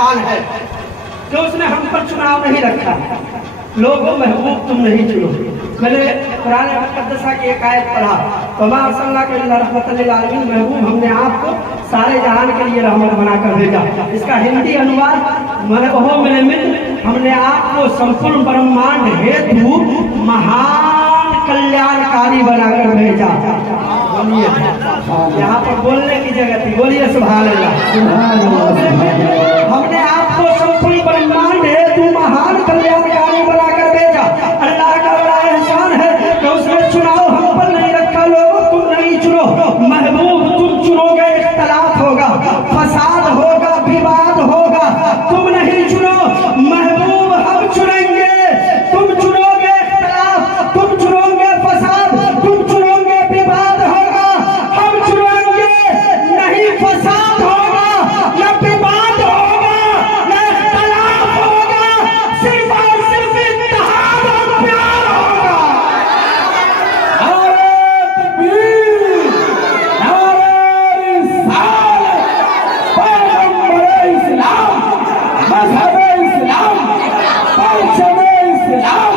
एहसान है जो उसने हम पर चुनाव नहीं रखा। लोगों महबूब तुम नहीं चुनो। मैंने कुरान मुक़द्दसा की एक आयत पढ़ा, वमा अर्सलनाका इल्ला रहमतल लिल आलमीन, महबूब हमने आपको सारे जहान के लिए रहमत बनाकर भेजा। इसका हिंदी अनुवाद मेरे मित्र, हमने आपको संपूर्ण ब्रह्मांड हेतु महान कल्याणकारी बनाकर भेजा। बोलिए, यहाँ पर बोलने की जगह थी, बोलिए सुभान अल्लाह। हमने आपको संपूर्ण ब्रह्मांड हेतु महान कल्याणकारी बनाकर भेजा। अल्लाह का बड़ा एहसान है कि उसने चुनाव हम पर नहीं रखा। लोगों तुम नहीं चुनो, महबूब तुम चुनोगे इख्तलाफ होगा, फसाद होगा, विवाद होगा। तुम नहीं चुनो, महबूब हम चुनेंगे। तुम चुनोगे इख्तलाफ, तुम चुनोगे फसाद, तुम चुनोगे विवाद होगा। हम चुनेंगे नहीं फसाद होगा, न विवाद होगा, न इख्तलाफ होगा, सिर्फ और सिर्फ इत्तेहाद और प्यार होगा। नारे तकबीर, नारे रिसालत, पैगंबर इस्लाम, मज़हब इस्लाम, परचम इस्लाम,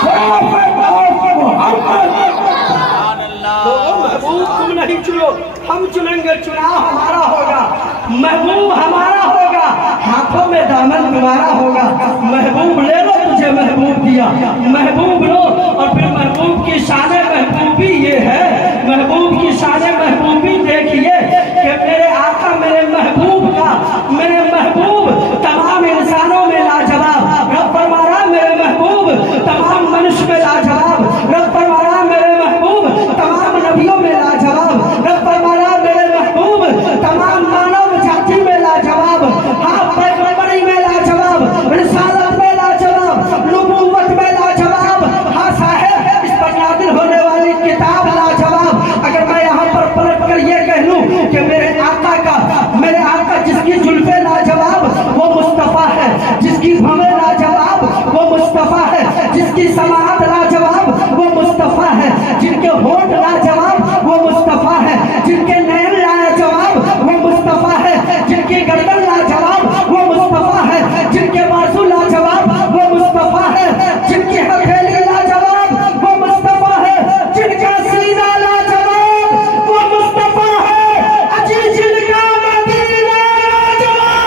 खिलाफत ऑफ मोहम्मद। लोगों महबूब तुम नहीं चुनो, हम चुनेंगे। चुनाव हमारा होगा, महबूब हमारा होगा, हाथों में दामन तुम्हारा होगा। महबूब ले लो, तुझे महबूब दिया, महबूब लो। और फिर महबूब की शान महबूबी ये है, महबूब की शान महबूबी देखिए कि मेरे आका मेरे महबूब का, मेरे महबूब तमाम इंसानों में लाजवाब। रब फरमाया मेरे महबूब तमाम मनुष्य में लाजवाब। रब फरमाया मेरे महबूब तमाम नबियों में लाजवाब। रब फरमाया मेरे महबूब तमाम मानव जाति में लाजवाब। हाँ, पैगंबरी में लाजवाब, रिसालत में लाजवाब, नबूवत में लाजवाब। हाँ साहब, इस पर नाज़िल होने वाली किताब लाजवाब। अगर मैं यहाँ पर पलट कर ये कह लूँ कि मेरे आका जिसकी जुल्फे लाजवाब वो मुस्तफ़ा है, जिसकी भवें लाजवाब वो मुस्तफ़ा है, जिसकी समाअत लाजवाब वो मुस्तफ़ा है, जिनके होठ लाजवाब वो मुस्तफ़ा है, जिनके नयन लाजवाब वो मुस्तफ़ा है, जिनकी गर्दन लाजवाब वो मुस्तफ़ा है, जिनके बाजू लाजवाब वो मुस्तफ़ा है, जिनकी हथेली लाजवाब वो मुस्तफ़ा है, जिनका सीना लाजवाब वो मुस्तफ़ा है, अजी जिनका मदीना लाजवाब।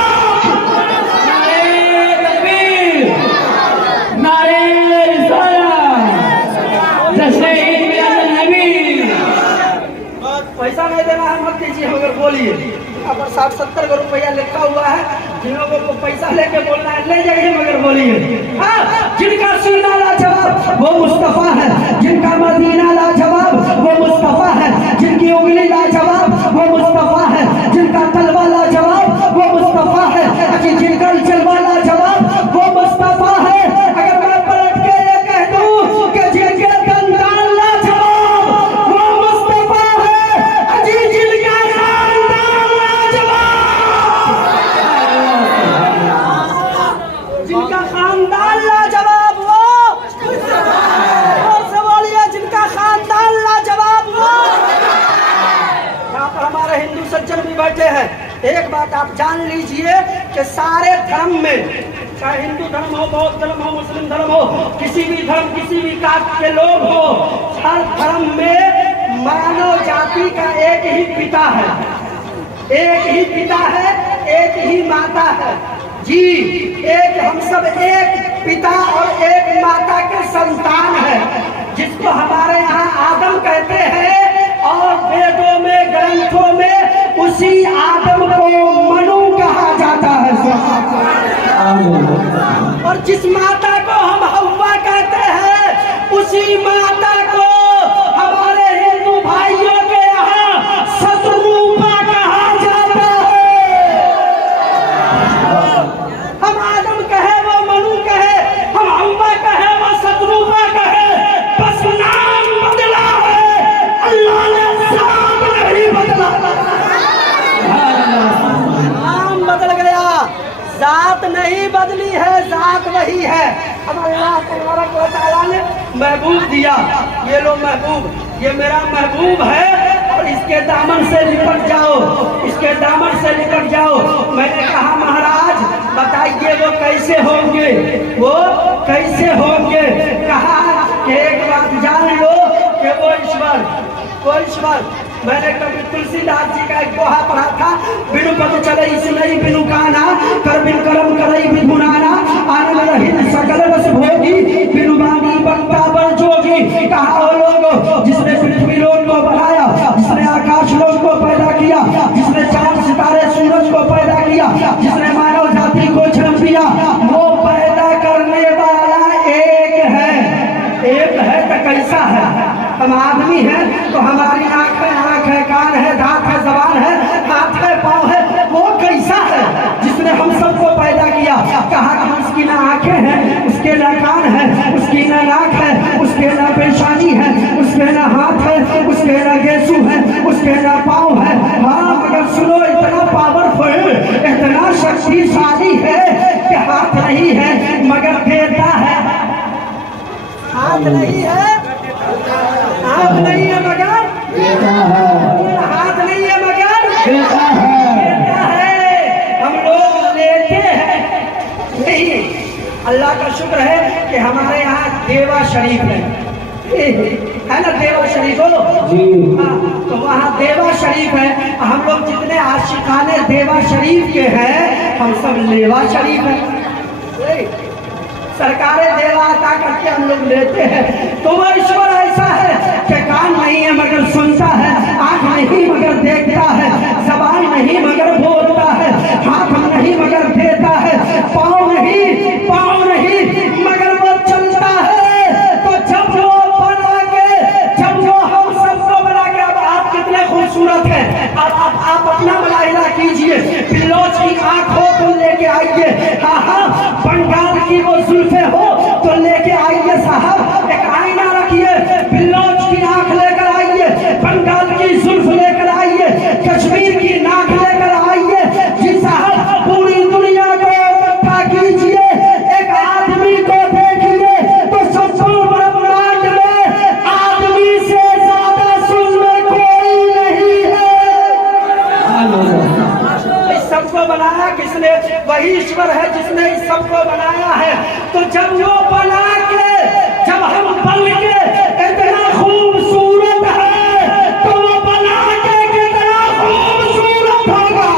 नारे रिसालत, जश्न ईद नबी। पैसा नहीं देना है मत दीजिए, मगर बोलिए। यहाँ पर 60-70 रुपया लिखा हुआ है, जिन लोगों को पैसा लेके बोलना है ले जाइए, मगर बोलिए। हाँ, जिनका सीना लाजवाब वो मुस्तफ़ा है, जिनका मदीना लाजवाब वो मुस्तफ़ा है, जिनकी उंगली लाजवाब वो मुस्तफ़ा है, जिनका तलवा लाजवाब वो मुस्तफ़ा है, जिनका जलवा लाजवाब वो मुस्तफ़ा है। अगर मैं पलट के ये कह दूं कि जिनके दंदान लाजवाब वो मुस्तफ़ा है, अजी जिनका खानदान लाजवाब, जिनका खानदान लाजवाब वो और से बोलिए, जिनका खानदान लाजवाब वो। यहाँ पर हमारे हिंदू सज्जन भी बैठे हैं। एक बात आप जान लीजिए कि सारे धर्म में, चाहे हिंदू धर्म हो, बौद्ध धर्म हो, मुस्लिम धर्म हो, किसी भी धर्म, किसी भी कास्ट के लोग हो, हर धर्म में मानव जाति का एक ही पिता है, एक ही पिता है, एक ही माता है। जी, एक हम सब एक पिता और एक माता के संतान है, जिसको हमारे यहाँ आदम कहते हैं, और वेदों में, ग्रंथों में उसी आदम को मनु कहा जाता है। और जिस माता को हम हव्वा कहते हैं, उसी माता को हमारे हिंदू भाइयों के यहाँ शत्रुपा कहा जाता है। हम आदम कहे वो मनु कहे, हम हव्वा कहे वो शत्रुपा कहे, बस नाम बदला है, अल्लाह ने जात नहीं बदला। नाम बदल गया, जात नहीं बदली है, जात वही है। अब अल्लाह तबारक व तआला ने महबूब दिया, ये लो महबूब, ये मेरा महबूब है, और इसके दामन से लिपट जाओ, इसके दामन से लिपट जाओ। मैंने कहा महाराज कैसे होंगे, वो कैसे होंगे। कहा कि एक बात जान लो कि वो ईश्वर। मैंने कभी तुलसीदास जी का एक दोहा पढ़ा था, बिनु पद चलई सुनई बिनु काना, कर बिन करम करई बिनु नाना, आनंद रहित सकल रस भोगी, बिनु बानी बनता बड़ जोगी। कहा वो लोग जिसने पृथ्वी लोक को बनाया, जिसने आकाश लोक को पैदा किया, जिसने चांद सितारे सूरज को पैदा किया, जिसने मानव जाति को जन्म दिया, वो पैदा करने वाला एक है तो कैसा है। हम आदमी हैं तो हमारी आंख है, कान है, दांत है, जबान है, हाथ है, पाँव है, वो कैसा है जिसने हम सबको पैदा किया। कहा कि उसकी ना आंखें हैं, उसके ना कान है, उसकी ना नाक है, उसके ना पेशानी है, उसके ना हाथ है, उसके ना गेसू है, उसके ना पाँव है। हाँ मगर सुनो, इतना पावरफुल, इतना शक्तिशाली है कि हाथ नहीं है मगर देता है। हाथ नहीं है, हाथ नहीं है मगर हाथ नहीं है मगर देता है। हम लोग लेते हैं नहीं। अल्लाह का शुक्र है कि हमारे यहाँ देवा शरीफ है ना, देवा शरीफ हो। तो वहाँ देवा शरीफ है। हम लोग जितने आशिकाने देवा शरीफ के हैं, हम सब लेवा शरीफ है। सरकारें देवा अता करके हम लोग लेते हैं। तो वह ईश्वर ऐसा है कि कान नहीं है मगर सुनता है, आँख नहीं मगर देखता है, जबान नहीं मगर बोलता है, हाथ नहीं मगर देता है, पाँव नहीं मगर वो चलता है। तो जब वो हम सबको बना के, अब आप कितने खूबसूरत हैं। अब आप अपना मुलाहिजा कीजिए, बिल्लोच की आँख हो तो लेके आइए, हाँ बंगाल की वो जुल्फे हो तो लेके आइए साहब। एक आईना रखिए, बिल्लोच की आंख लेकर आइए, बंगाल की जुल्फ लेकर आइए, कश्मीर की नाक लेकर आइए। जी साहब, पूरी दुनिया को इकट्ठा कीजिए, एक आदमी को देखिए तो संपूर्ण ब्रह्मांड में आदमी से ज्यादा सुंदर कोई नहीं है। सबको बनाया किसने? वही ईश्वर है जिसने इस सबको बनाया है। तो जब वो बना के, जब हम बन के इतना खूबसूरत है, तो वो बना के कितना खूबसूरत होगा।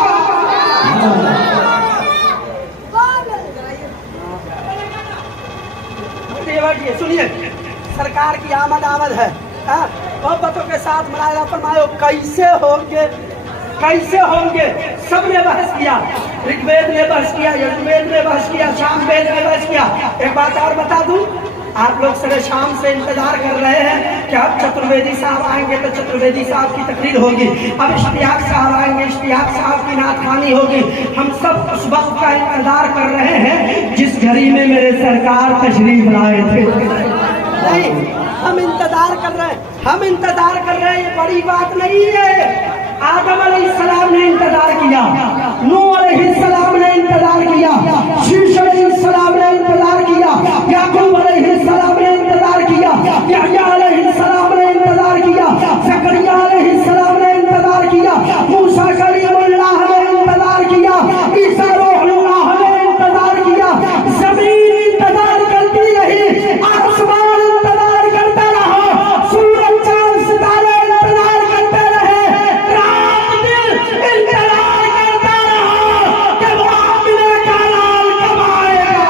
सुनिए, सरकार की आमद है, मोहब्बतों के साथ मनाया फरमायो। कैसे होंगे? सबने बहस किया, ऋग्वेद ने बहस किया, यजुर्वेद ने बहस किया, सामवेद ने बहस किया। एक बात और बता दूं, आप लोग सरे शाम से इंतजार कर रहे हैं कि अब चतुर्वेदी साहब आएंगे तो चतुर्वेदी साहब की तकरीर होगी, अब इश्तियाक साहब आएंगे, इश्तियाक साहब की नातखानी होगी। हम सब उस वक्त का इंतजार कर रहे हैं जिस घड़ी में मेरे सरकार तशरीफ लाए थे। नहीं, हम इंतजार कर रहे हैं, ये बड़ी बात नहीं है। आदम अलैहिस्सलाम ने इंतजार किया, नूह अलैहिस्सलाम ने इंतजार किया, शीश अलैहिस्सलाम ने इंतजार किया, याकूब अलैहिस्सलाम ने इंतजार किया, यहया अलैहिस्सलाम ने इंतजार किया, ज़करिया अलैहिस्सलाम ने इंतजार किया, मूसा कलीमुल्लाह ने इंतजार किया, ईसा रूहुल्लाह ने इंतजार किया। ज़मीन इंतजार करती रही, आसमान इंतजार करता रहा, सूरज चांद सितारे इंतजार करते रहे, रात दिन इंतजार करता रहा कि वो अपने का लाल कब आएगा।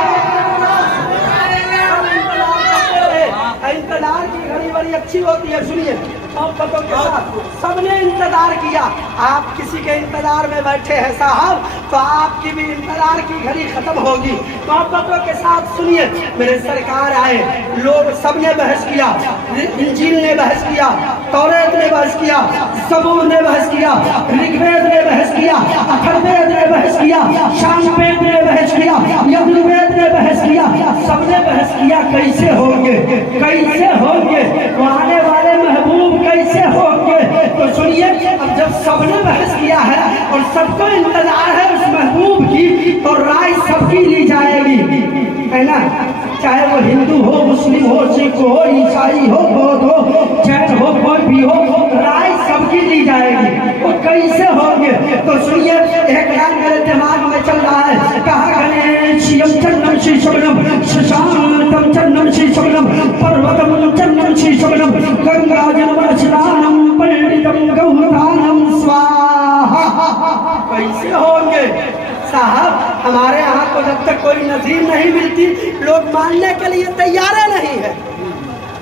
इंतजार की घड़ी बड़ी अच्छी होती है। सुनिए, मोहब्बतों के साथ सबने इंतजार किया। आप किसी के इंतजार में बैठे हैं साहब, तो आपकी भी इंतजार की घड़ी खत्म होगी। मोहब्बतों के साथ सुनिए, मेरे सरकार आए, लोग सबने बहस किया, इंजील ने बहस किया, तौरात ने बहस किया, ज़बूर ने बहस किया, ऋग्वेद ने बहस किया, अथर्ववेद ने बहस किया, सामवेद ने बहस किया, यजुर्वेद ने बहस किया। सबने बहस किया कैसे होंगे, वो आने वाले महबूब कैसे होंगे। तो सुनिए, अब जब सबने बहस किया है और सबको इंतजार है उस महबूब की, तो राय सबकी ली जाएगी, है ना। चाहे वो हिंदू हो, मुस्लिम हो, सिख हो, ईसाई हो, बौद्ध हो, जैन हो, कोई भी हो, राय सबकी ली जाएगी। वो कैसे होंगे? तो सुनिए, एक गान मेरे दिमाग में चल रहा है, कहा गणेश यम चंद्रम गंगाजल स्नानम पंडितम गौदानम स्वाहा। कैसे होंगे साहब? हमारे यहाँ को जब तक कोई नजीर नहीं मिलती लोग मानने के लिए तैयार नहीं है।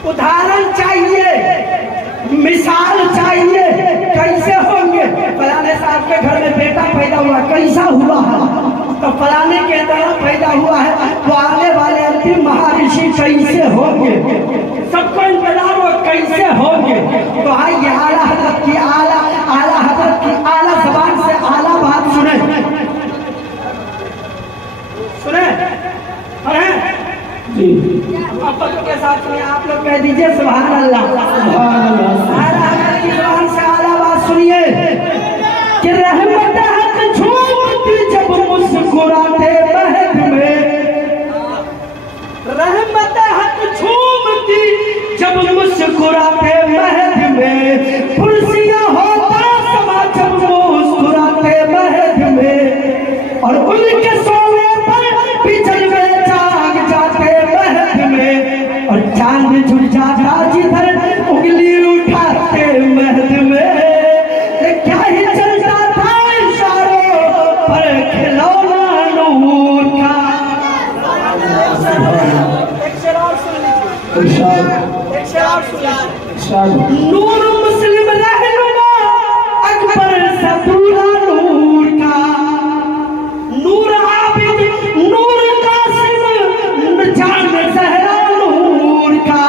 उदाहरण चाहिए, मिसाल चाहिए। कैसे होंगे? फलाने साहब के घर में बेटा पैदा हुआ, कैसा हुआ है? तो फलाने के तरह पैदा हुआ है, तो आने वाले अंतिम महर्षि कैसे होंगे? सबको इंतजार हो कैसे होंगे। तो आइए आला हजरत की आला हजरत की आला जबान से आला बात सुने पढ़े जी। आप के साथ में आप लोग कह दीजिए सुभान अल्लाह। आला हजरत की जबान से आला बात सुनिए कि रहमत हक झूमती जब मुस्कुराते महक में, रहमत हक झूमती जब मुस्कुराते महक में, कुर्सियां होता समा जब मुस्कुराते महक में, और उनके सोने पर बिजल में जाग जाते महक में, और चांद झुक जाता जिधर उंगली उठाते महक में। क्या ही चलता था इशारों पर खिलौना नूर का। एक शेर और सुन लीजिए, एक शेर और सुन लीजिए। नूर मुस्लिम रहनुमा अकबर सतूरा नूर का, नूर आबिद नूर कासिम जान सहरा नूर का,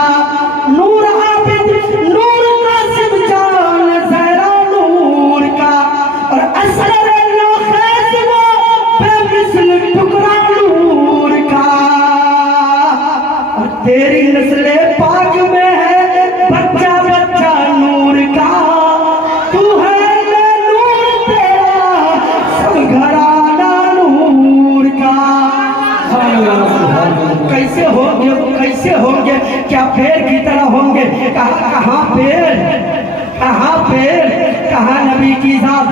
नूर आबिद नूर कासिम जान सहरा नूर का, और असर नौखेज वो बेमिसल टुकड़ा नूर का। और तेरी नस्ले पाक में है बच्चा बच्चा नूर का, तू है नूर तेरा सब घराना नूर का। कैसे होंगे वो, कैसे होंगे? क्या पेड़ की तरह होंगे? कहाँ पेड़, कहाँ पेड़, कहाँ नबी की जात।